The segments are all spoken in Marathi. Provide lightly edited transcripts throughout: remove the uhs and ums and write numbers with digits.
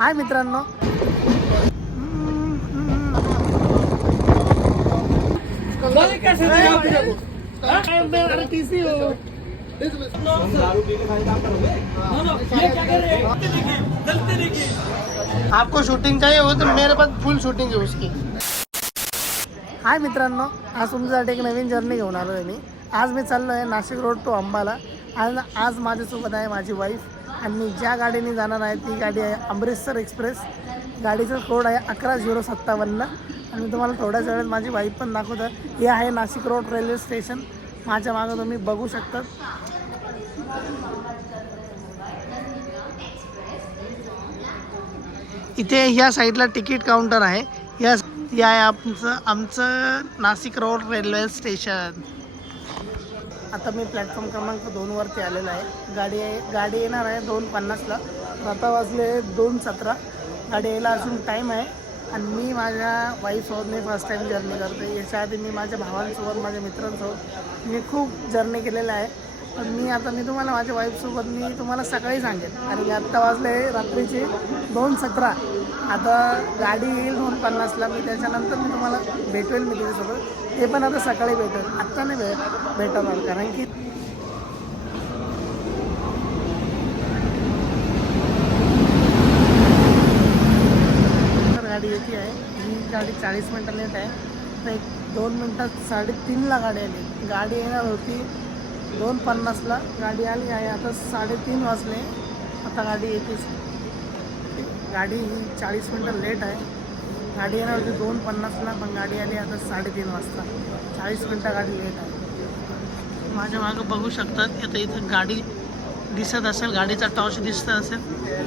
हाय मित्रांनो, आपको शूटिंग चाहिए हो तो मेरे पास फुल शूटिंग है उसकी. हाय मित्रांनो, आज तुमच्यासाठी एक नवीन जर्नी घेऊन आलो आहे मी. आज मी चाललो आहे नाशिक रोड टू अंबाला. आज माझ्यासोबत आहे माझी वाईफ आणि मी ज्या गाडीने जाणार आहे ती गाडी आहे अमृतसर एक्सप्रेस. गाडीचा कोड आहे 11057 आणि मी तुम्हाला थोड्याच वेळेत माझी वाईफ पण दाखवतो. हे आहे नाशिक रोड रेल्वे स्टेशन. माझ्या मागं तुम्ही बघू शकता. इथे ह्या साईडला तिकीट काउंटर आहे. या आहे आमचं नाशिक रोड रेल्वे स्टेशन. आता मी प्लॅटफॉर्म क्रमांक 2 वरती आलेलो आहे. गाडी येणार आहे 2:50ला. आता वाजले 2:17. गाडी यायला अजून टाईम आहे आणि मी माझ्या वाईफसोबत मी फर्स्ट टाईम जर्नी करते. याच्या आधी मी माझ्या भावांसोबत माझ्या मित्रांसोबत मी खूप जर्नी केलेलं आहे. पण मी तुम्हाला माझ्या वाईफसोबत मी तुम्हाला सकाळी सांगेन. आणि आत्ता वाजले रात्रीचे 2:17. आता गाडी येईल 2:50ला. मी त्याच्यानंतर मी तुम्हाला भेटेल मी तिच्यासोबत. ते पण आता सकाळी भेटेल, आत्ता नाही भेटणार. कारण की गाडी येते आहे. ही गाडी 40 मिनटं लेट आहे. तर 2 मिनटात 3:30ला गाडी आली. गाडी येणार होती 2:50ला. गाडी आली आहे. आता 3:30 वाजले. आता गाडी येतेच. गाडी ही 40 मिनटं लेट आहे. गाडी येणार होती 2:50ला पण गाडी आली आता 3:30 वाजता. 40 मिनटं गाडी लेट आहे. माझ्या मागं बघू शकतात. आता इथं गाडी दिसत असेल, गाडीचा टॉर्च दिसत असेल.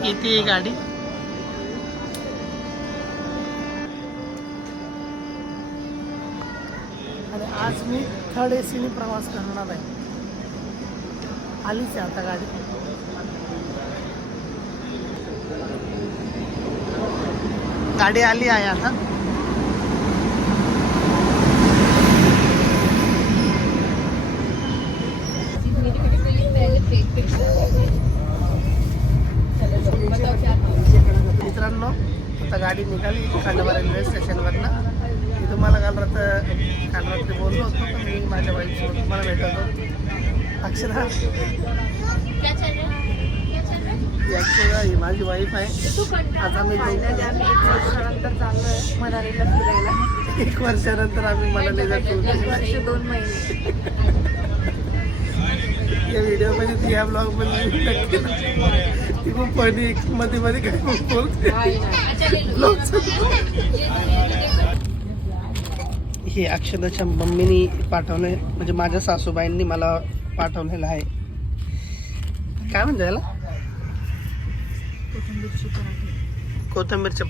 येते गाडी. आणि आज मी 3rd AC प्रवास करणार आहे. आलीच आहे आता गाडी. गाडी आली आहे आता. मित्रांनो, आता गाडी निघाली खंडवा रेल्वे स्टेशनवरनं. मी तुम्हाला काल रात्री बोललो होतो पण मी माझ्या वाईफसोबत तुम्हाला भेटतो. अक्षरा ही माझी वाईफ आहे. आता आम्ही 1 वर्षानंतर आम्ही मनालीला जातो. 2 महिने. या व्हिडिओमध्ये ती या ब्लॉगमध्ये ती खूप फनी मध्ये काय बोलते. हे अक्षदाच्या मम्मीनी पाठवले, म्हणजे माझ्या सासूबाईंनी मला पाठवलेलं आहे. काय म्हणते याला? कोथिंबीरचे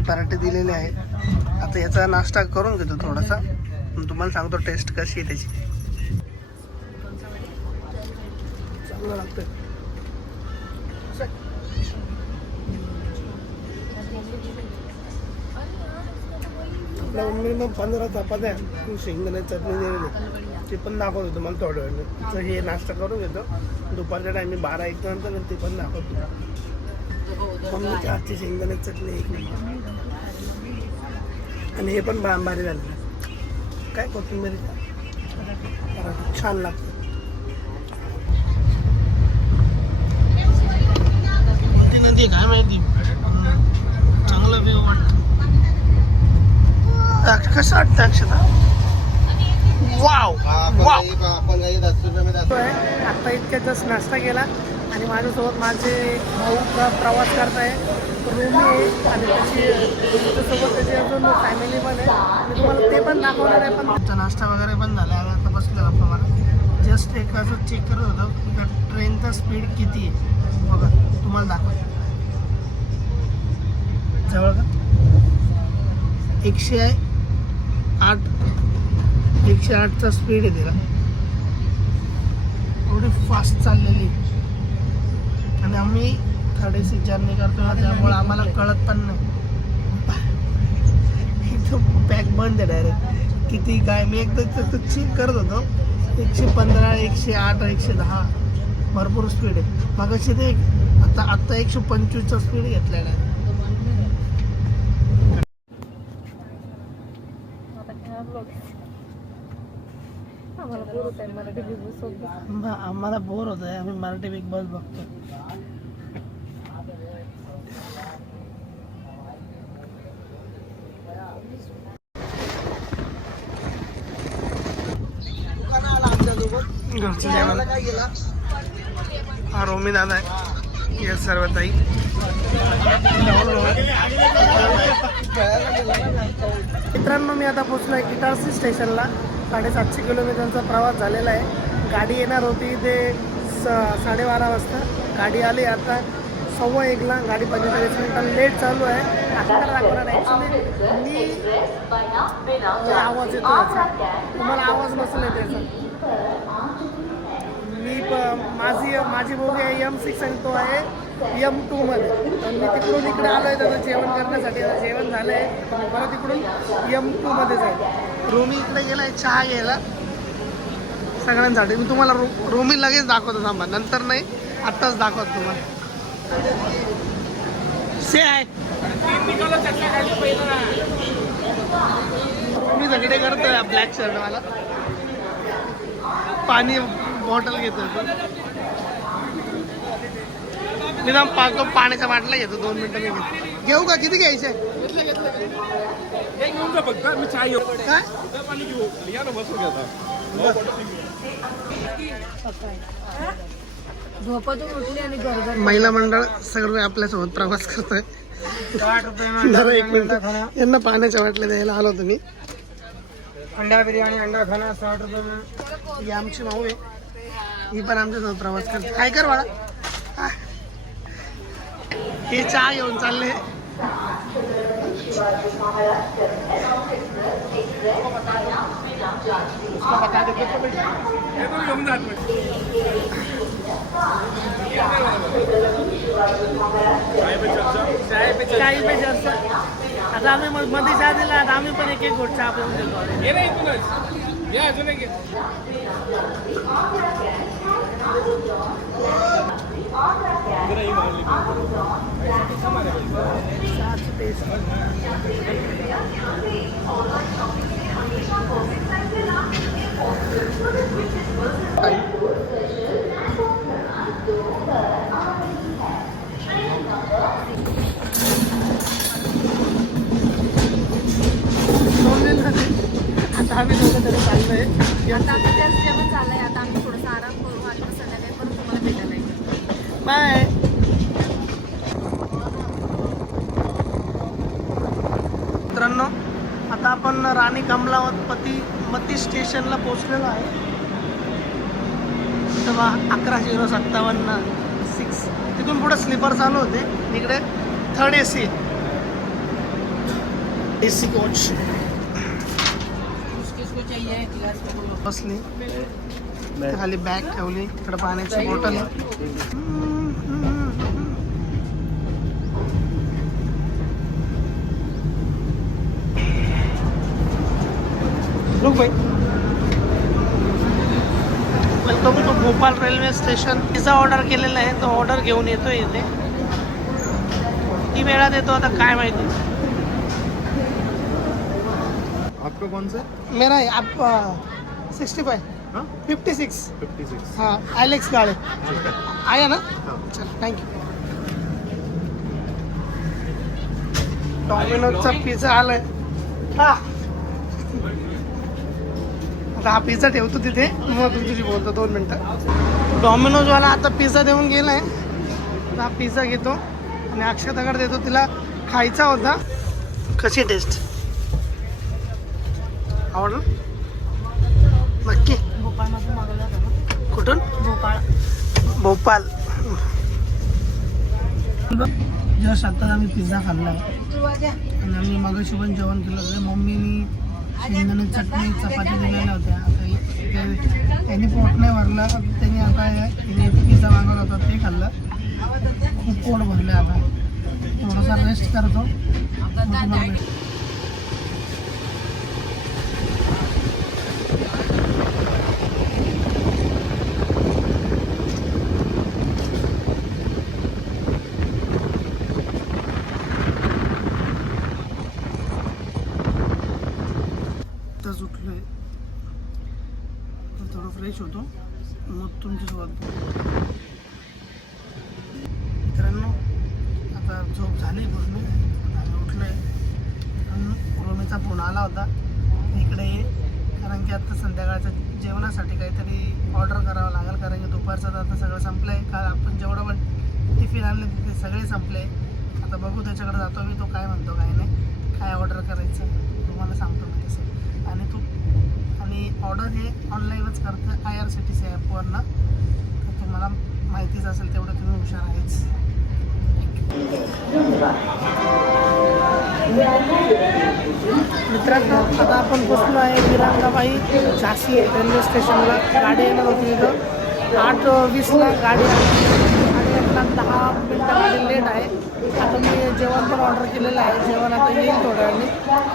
पराठे दिलेले आहेत. आता याचा नाश्ता करून घेतो थोडासा. तुम्हाला सांगतो टेस्ट कशी आहे त्याची. चांगलं लागतं. आपल्या मम्मीने मग 15 चपात्या शेंगदाण्याची चटणी दिलेली. ते पण दाखवतो तुम्हाला थोड्या वेळाने. हे नाश्ता करून घेतो. दुपारच्या टायमी 12-1 नंतर ते पण दाखवतो. मम्मीच्या हातची शेंगदाण्याची चटणी एक नंबर. आणि हे पण भारी झालं. काय कोथिंबीर छान लागतं. कोणती नदी काय माहिती. चांगलं व्ह्यू वाटतं. कसं वाटतं अक्षता? Wow wow. आता इतक्यात जस्ट नाश्ता केला आणि माझ्यासोबत माझे भाऊ प्रवास करताय. रूमी आहे आणि त्याच्यासोबत त्याची अजून फॅमिली पण आहे. मी तुम्हाला ते पण दाखवणार आहे. पण आमचा नाश्ता वगैरे पण झाला. आता बसलो आपण. मला जस्ट एक असं चेक करत होतं की ट्रेनचा स्पीड किती आहे. बघा तुम्हाला दाखवायचं जवळ का 108चा स्पीड आहे तिला. एवढी फास्ट चाललेली. आणि आम्ही 3rd AC जर्नी करतो ना, त्यामुळे आम्हाला कळत पण नाही. एकदम पॅक बंद आहे डायरेक्ट. किती काय मी एकदा चेक करत होतो. 115, 108, 110 भरपूर स्पीड आहे. मग अशी ते आता 125चा स्पीड घेतलेला आहे. आम्हाला बोर होत आहे, आम्ही मराठी बिग बॉस बघतो. घरचं जेवण. हा रोमी दादा आहे, या सर्व ताई. मित्रांनो, मी आता पोचलो आहे इटारसी स्टेशनला. 750 किलोमीटरचा प्रवास झालेला आहे. गाडी येणार होती ते 12:30 वाजता. गाडी आली आता 1:15ला. गाडी 45 मिनिटांनी लेट चालू आहे. ॲक्च्युली मी आवाज येतो याचा, तुम्हाला आवाज नसेल येत याचा. माझी बोगी आहे M6 आणि तो आहे M2 मध्ये. मी तिकडून इकडे आलो आहे त्याचं जेवण करण्यासाठी. जेवण झालं आहे, परत तिकडून M2 मध्ये जाईल. रोमी इकडे गेला आहे चहा घ्यायला सगळ्यांसाठी. मी तुम्हाला रोमी लगेच दाखवतो, थांबा, नंतर नाही, आत्ताच दाखवतो तुम्हाला. से आहे रोमी झगडे करतोय ब्लॅक शर्ट वाला. पाणी बॉटल घेतो निदान पाहतो, पाण्याच्या बाटल्या घेतो. 2 मिनिटं मी घेतो. घेऊ का? किती घ्यायचे? महिला मंडळ सगळं आपल्यासोबत प्रवास करतोय. जरा 1 मिनिट, यांना पाण्याच्या बाटल्या द्यायला आलो तुम्ही. अंडा बिर्याणी, अंडा खाना 60 रुपये. ही आमची माऊ आहे, ही पण आमच्यासोबत प्रवास करते. काय कर बाळा, हे चहा घेऊन चालले. चाय पे चर्चा. आता आम्ही मध्ये चहा दिला, आता आम्ही पण एक घोट चहा पिऊन देतो. आता आम्ही दोघं तरी चाललोय. आता जेवण झालंय, आता आम्ही थोडंसं आराम करू आणि मग संध्याकाळी परत तुम्हाला भेटायला येईल. बाय. मित्रांनो, आता आपण राणी कमलावती स्टेशनला पोहोचलेलो आहे. तेव्हा 11:57 तिथून पुढे स्लीपर चालू होते. इकडे 3rd AC कोच बसली. खाली बॅग ठेवली, इकडे पाण्याची bottle. Welcome to Bhopal railway station. Pizza order केलेला आहे, तो ऑर्डर घेऊन येतो इथे. किती वेळात येतो आता काय माहिती. आपका कौन सा? मेरा है आप 65 हाँ 56 56. हाँ एलेक्स गाड़े आया ना. हाँ. चल थँक्यू. डॉमिनोजचा पिझ्झा आलाय. हा आता हा पिझ्झा ठेवतो तिथे, मग तुझी बोलतो 2 मिनटं. डॉमिनोजवाला आता पिझ्झा देऊन गेलाय. हा पिझ्झा घेतो आणि अक्षताकडे देतो, तिला खायचा होता. कशी टेस्ट? आवडलं नक्की? भोपाळमधून मागवला होता ना. कुठून? भोपाळ. जस्ट आता आम्ही पिझ्झा खाल्ला आणि आम्ही मगाशी पण जेवण केलं होतं. मम्मीनी शेंगदाणे चटणी चपाती दिलेल्या होत्या. आता त्यांनी पोट नाही भरलं, त्यांनी आता पिझ्झा मागवला होता ते खाल्लं. खूप पोट भरलं. आता थोडासा रेस्ट करतो. फ्रेश होतो मग तुमच्यासोबत बोलतो. मित्रांनो आता झोप झाली पूर्ण, आता आम्ही उठलो आहे. रोमीचा फोन आला होता इकडे ये, कारण की आता संध्याकाळचं जेवणासाठी काहीतरी ऑर्डर करावं लागेल, कारण की दुपारचं तर आता सगळं संपलं आहे. काल आपण जेवढं पण टिफिन आणले तिथे सगळे संपले. आता बघू त्याच्याकडे जातो मी, तो काय म्हणतो काय नाही, काय ऑर्डर करायचं तुम्हाला सांगतो मी तसं. आणि ऑर्डर हे ऑनलाईनच करतं IRCTC ॲपवरनं, तर तुम्हाला माहितीच असेल तेवढं तुम्ही हुशार आहेच. मित्रांनो आता आपण पोचलो आहे विरांगाबाई झाशी रेल्वे स्टेशनला. गाडी येणार होती इथं 8:20ला गाडी आली आणि आपला 10 मिनटं गाडी लेट आहे. आता मी जेवण पण ऑर्डर केलेलं आहे, जेवण आता येईल थोड्या वेळाने.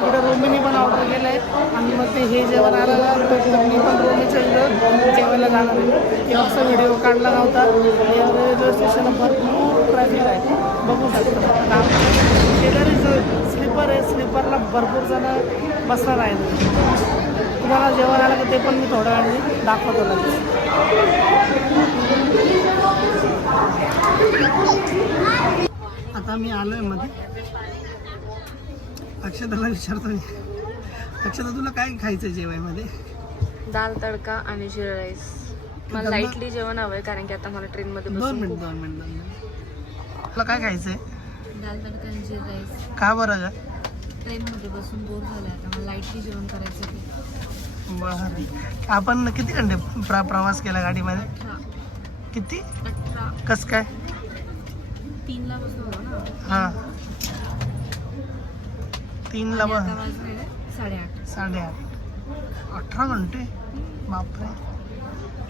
इकडे रोमीने पण ऑर्डर केलं आहे आणि मग ते हे जेवण आलं तर मी पण रोमीच्या इकडं जेवायला जाणार आहे. तेव्हाचा व्हिडिओ काढला नव्हता. या रेल्वे स्टेशनला भरपूर ट्रॅफिक आहे, बघू शकता. शेजारी स्लीपर आहे, स्लीपरला भरपूर जण बसणार आहेत. तुम्हाला जेवण आलं की ते पण मी थोड्या वेळाने दाखवतो लगेच. आता मी आलो आहे मध्ये. अक्षताला विचारतो मी, अक्षता तुला काय खायचं आहे जेवायमध्ये? दाल तडका आणि जिरा राईस. मला लाईटली जेवण हवं आहे, कारण की आता मला ट्रेनमध्ये दोन बसून मिनिट तुला काय खायचं आहे? दाल तडका आणि जिरा राईस. का बरं का? ट्रेनमध्ये बसून बोर झालं आता, मला लाईटली जेवण करायचं आहे. बरं. आपण किती घंटे प्रवास केला गाडीमध्ये? 18 किती? 18 कसं काय? 3ला बसलो होतो ना. हां 3ला आणि बघ, आता वाजले 8:30. 8:30. 18 घंटे, बापरे.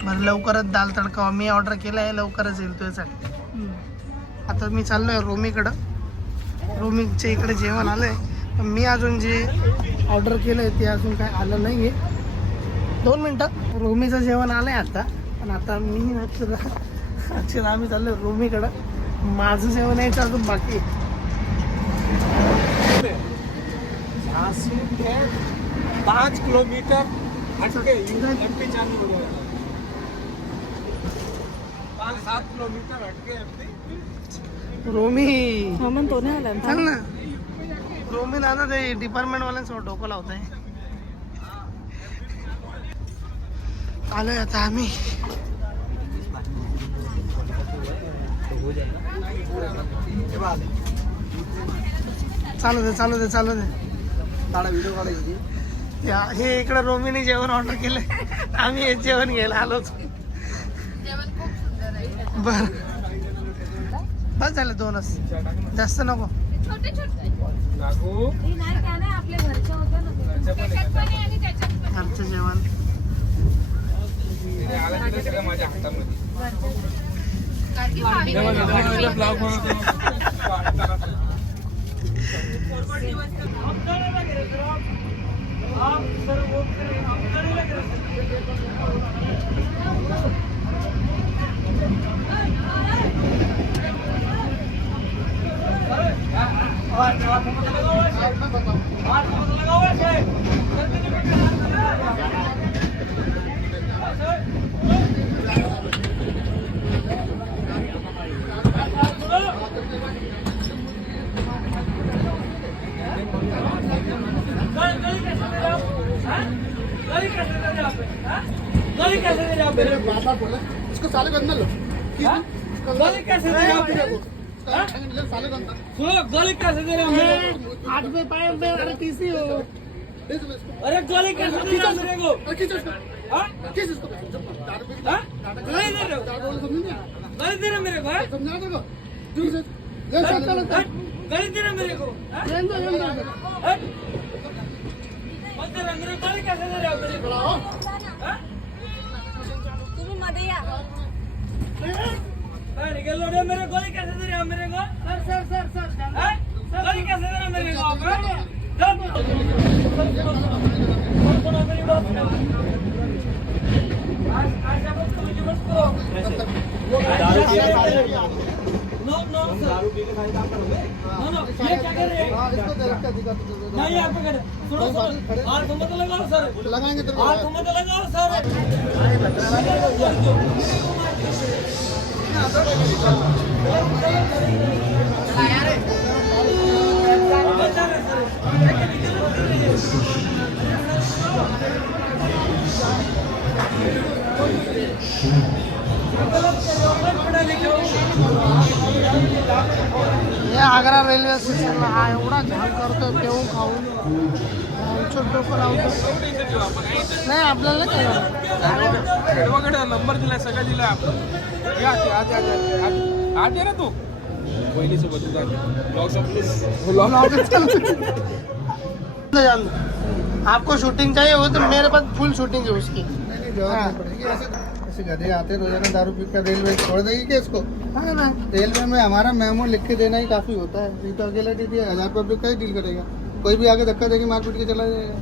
बरं लवकरच दाल तडका मी ऑर्डर केला आहे, लवकरच येईल तुझ्यासाठी. आता मी चाललो आहे रोमीकडं. रोमीच्या इकडे जेवण आलं आहे, पण मी अजून जे ऑर्डर केलं आहे ते अजून काय आलं नाही आहे. 2 मिनटं. रोमीचं जेवण आलं आहे आता, पण आता मी अक्षर आम्ही चाललो आहे रोमीकडं. माझं जेवण यायचं अजून बाकी आहे. झांसी के 5 किलोमीटर हटके एमपी जाने हो गया, 5-7 किलोमीटर हटके एमपी. रोमी म्हणतो नाही आला सांग ना. रोमी दादा ते डिपार्टमेंटवाल्यांसोबत डोकं लावत आहे. आलोय आता आम्ही. चालू दे चालू दे चालू दे. व्हिडिओ काढायची. हे इकडं रोमीने जेवण ऑर्डर केलंय, आम्ही हे जेवण घ्यायला आलोच. बर बस झालं 2च, जास्त नको. लागू आपल्या घरच्या होत्या ना, घरचं जेवण. आला तिथे सगळं माझ्या हातामध्ये. इसको साले करना लो. गली कैसे दे रहा हूँ तेरे को? साले करना. सुनो गली कैसे दे रहा हूँ मेरे को? 8 पे पाए पे अरे TC हो. अरे गली कैसे दे रहा हूँ मेरे को? किस इसको? हाँ? किस इसको? दारू पी. हाँ? गली दे रहे हो? दारू वाले समझे नहीं? गली दे रहे हो मेरे को? हाँ? समझा तेरे को? क्यों से? ले साले. हाँ? गली दे रहे हो मेरे को? हाँ? लेन दो. हाँ? मत दे रहे हो, मेरे को गली कैसे दे रहे हो मेरे को? हाँ? तुम्ही मध्ये या. हाँ, निकल लो रे, मेरे को गली कैसे दे रहे हो मेरे को? सर हाँ? गली कैसे दे रहे हो मेरे को आप? हाँ? चल. सुनो मेरी बात. आज आप मुझे मत करो. No no sir. ये क्या कर रहे हैं? हाँ, इसको दे रखा दिखा तो नहीं यहाँ पे खड़े सुनो सर हाथ मत लगाओ सर लगाएंगे तेरे को हाथ मत लगाओ सर हे आग्रा रेल्वे स्टेशनला हा एवढा झाम करतो पेऊन खाऊन आमचं डोकं लावतो नाही आपल्याला काय नंबर दिलाय सगळं दिलाय आपण या की आज आहे ना तू पहिली सोबत आपको शूटिंग चाहिए हो तो मेरे पास फुल शूटिंग है उसकी नहीं, जवाब नहीं पड़ेगी ऐसे ऐसे गधे आते रोजाना दारू पी कर रेलवे छोड़ देगी क्या इसको हाँ ना रेलवे में हमारा मेमो लिख के देना ही काफी होता है ये तो अकेला दे दिया 1000 पब्लिक का ही डील करेगा कोई भी आगे धक्का देगी मारपीट के चला जाएगा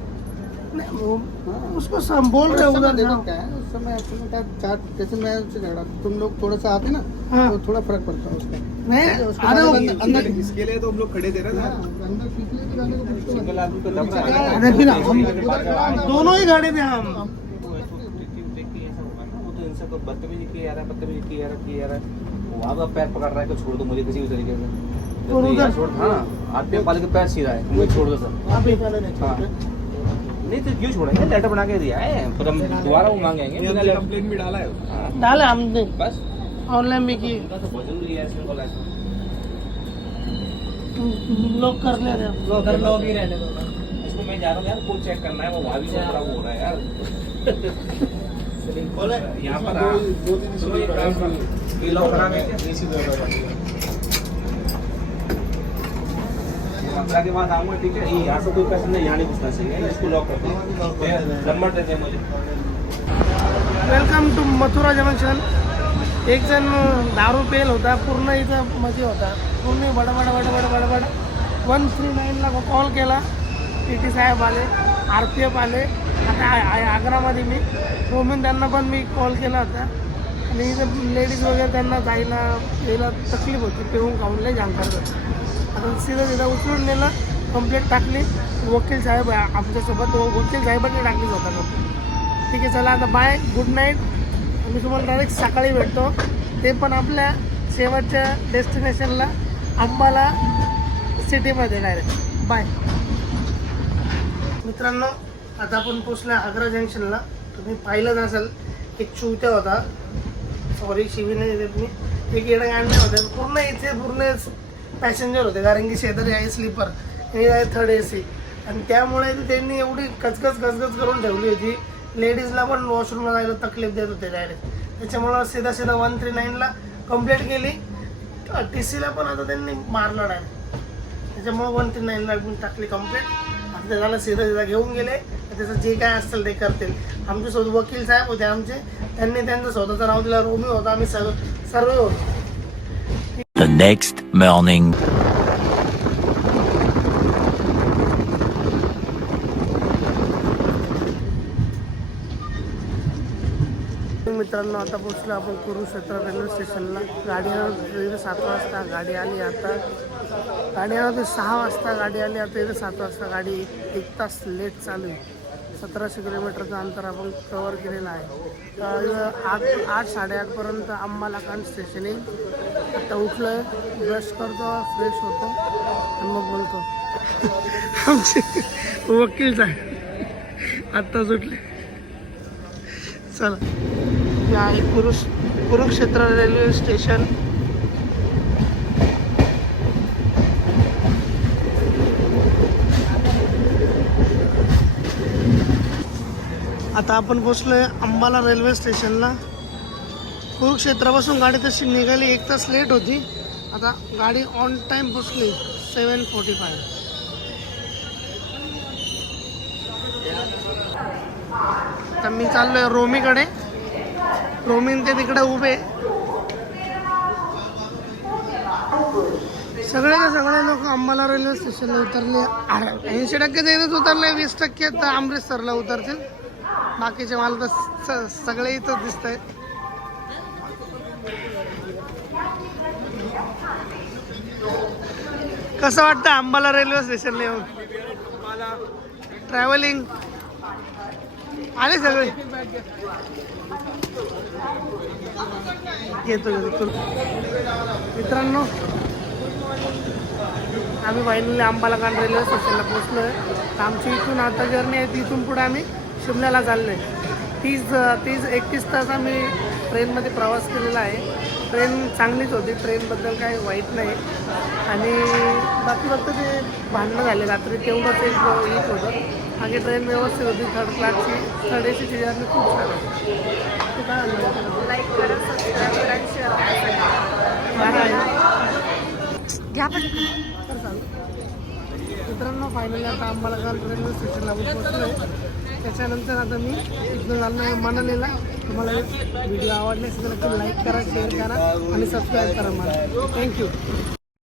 नहीं, वो उसको सब बोल रहे उस समय उधर देखो जाओ। क्या है उस समय अपने का चार जैसे मैं उससे झगड़ा तुम लोग थोड़ा सा आते ना हाँ। तो थोड़ा फर्क पड़ता है उसका नहीं उसके अरे बाद वो- अंदर इसके लिए तो हम लोग खड़े थे ना हाँ, अंदर खींच ले तो जाने को मुश्किल है। आदमी को दम अरे फिर हम दोनों ही गाड़ी थे हम बदतमीजी की आ रहा है वो आगे पैर पकड़ रहा है तो छोड़ दो मुझे किसी भी तरीके से और उधर- छोड़ हाँ आते वाले के पैर सीधा है मुझे छोड़ दो सर अभी पहले नहीं हाँ नहीं तो क्यों छोड़ेंगे लेटर बना के दिया है पर हम दोबारा वो मांगेंगे कंप्लेन भी डाला है डाले हमने बस ऑनलाइन भी की तो बहुत जरूरी है इसमें बोला है लोग कर ले रहे हैं। लोग ही रहने दो इसको मैं जा रहा हूँ यार कोड चेक करना है वो वहाँ भी सब खराब हो रहा है यार यहाँ पर ये लोग करा के यात्रा के बाद आऊंगा ठीक है ये यहाँ से कोई पैसेंजर यहाँ नहीं घुसना चाहिए इसको लॉक कर दो नंबर देते हैं मुझे वेलकम टू मथुरा जंक्शन एक जण दारू पेल होता पूर्ण इथं मध्ये होता पूर्ण बडबड 139ला कॉल केला टी साहेब आले RPF आले आता आग्रामध्ये मी रोमिन त्यांना पण मी कॉल केला होता आणि इथं लेडीज वगैरे त्यांना जायला यायला तकलीफ होती पेऊन खाऊन लय जाम करत होते आता सीधा उचलून नेलं कंप्लेंट टाकली वकील साहेब आमच्यासोबत वकील साहेबांनी टाकली होता ठीक आहे चला आता बाय गुड नाईट मी तुम्हाला डायरेक्ट सकाळी भेटतो ते पण आपल्या शेवटच्या डेस्टिनेशनला अंबाला सिटीमध्ये डायरेक्ट बाय मित्रांनो आता आपण पोचलो आग्रा जंक्शनला तुम्ही पाहिलंच असेल एक चुवत्या होता सॉरी शिवी नाही देत मी एक येणं गाणं होते पूर्ण इथे पूर्ण पॅसेंजर होते कारण की शेजारी आहे स्लीपर आणि आहे थर्ड AC आणि त्यामुळे त्यांनी एवढी कचकच करून ठेवली होती लेडीजला पण वॉशरूमला जायला तकलीफ देत होते डायरेक्ट त्याच्यामुळं सीधा 139ला कंप्लेंट केली TCला पण आता त्यांनी मारलं डायरेक्ट त्याच्यामुळं 139ला टाकली कंप्लेंट आता ते झालं सीधा घेऊन गेले त्याचं जे काय असेल ते करतील आमच्यासोबत वकील साहेब होते आमचे त्यांनी त्यांचं स्वतःचं नाव दिलं रोमी होता आम्ही सर्व होतो The next morning. मित्रांनो आता पोचलो आपण कुरुक्षेत्र रेल्वे स्टेशनला गाडी 7 वाजता गाडी आली आता गाडी आली 6 वाजता गाडी आली आता इथे 7 वाजता गाडी 1 तास लेट चालू आहे 1700 किलोमीटरचं अंतर आपण कवर केलेलं आहे 8-8:30पर्यंत अंबालाकांड स्टेशन येईल आता उठलो आहे ब्रश करतो फ्रेश होतो आणि मग बोलतो आमचे वकील साहेब आत्ताच उठले चला हे आहे कुरुक्षेत्र रेल्वे स्टेशन आता आपण पोचलोय अंबाला रेल्वे स्टेशनला कुरुक्षेत्रापासून गाडी तशी निघाली 1 तास लेट होती आता गाडी ऑन टाइम पोचली 7:45 आता मी चाललोय रोमीकडे रोमीन ते तिकडे उभे सगळे लोक अंबाला रेल्वे स्टेशनला उतरले 80% तर इथंच उतरले 20% तर अमृतसरला उतरतील बाकीचे मला तर सगळे इथंच दिसत आहेत कसं वाटतं अंबाला रेल्वे स्टेशनला येऊन ट्रॅव्हलिंग आले सगळे येतो मित्रांनो आम्ही फायनली अंबालाकांड रेल्वे स्टेशनला पोहोचलो आहे. तर आमची इथून आता जर्नी आहे तिथून पुढे आम्ही शिमल्याला चाललो आहे. 30-31 तास आम्ही ट्रेनमध्ये प्रवास केलेला आहे. ट्रेन चांगलीच होती, ट्रेनबद्दल काही वाईट नाही. आणि बाकी फक्त ते भांडणं झाले रात्री तेवढंच एक होतं. बाकी ट्रेन व्यवस्थित होती. थर्ड क्लासची थर्ड एसीची जर्नी खूप छान होती. ते काय झालं लाईक करा, सबस्क्राईब करा आणि शेअर करा. घ्या पण तर चालू मित्रांनो फायनली आता अंबालाकांड रेल्वे स्टेशनला पोहोचलो आहे. त्याच्यानंतर आता मी इथून चाललो आहे मनालीला. तुम्हाला व्हिडिओ आवडले असेल तर लाईक करा, शेअर करा आणि सबस्क्राईब करा मला. थँक्यू.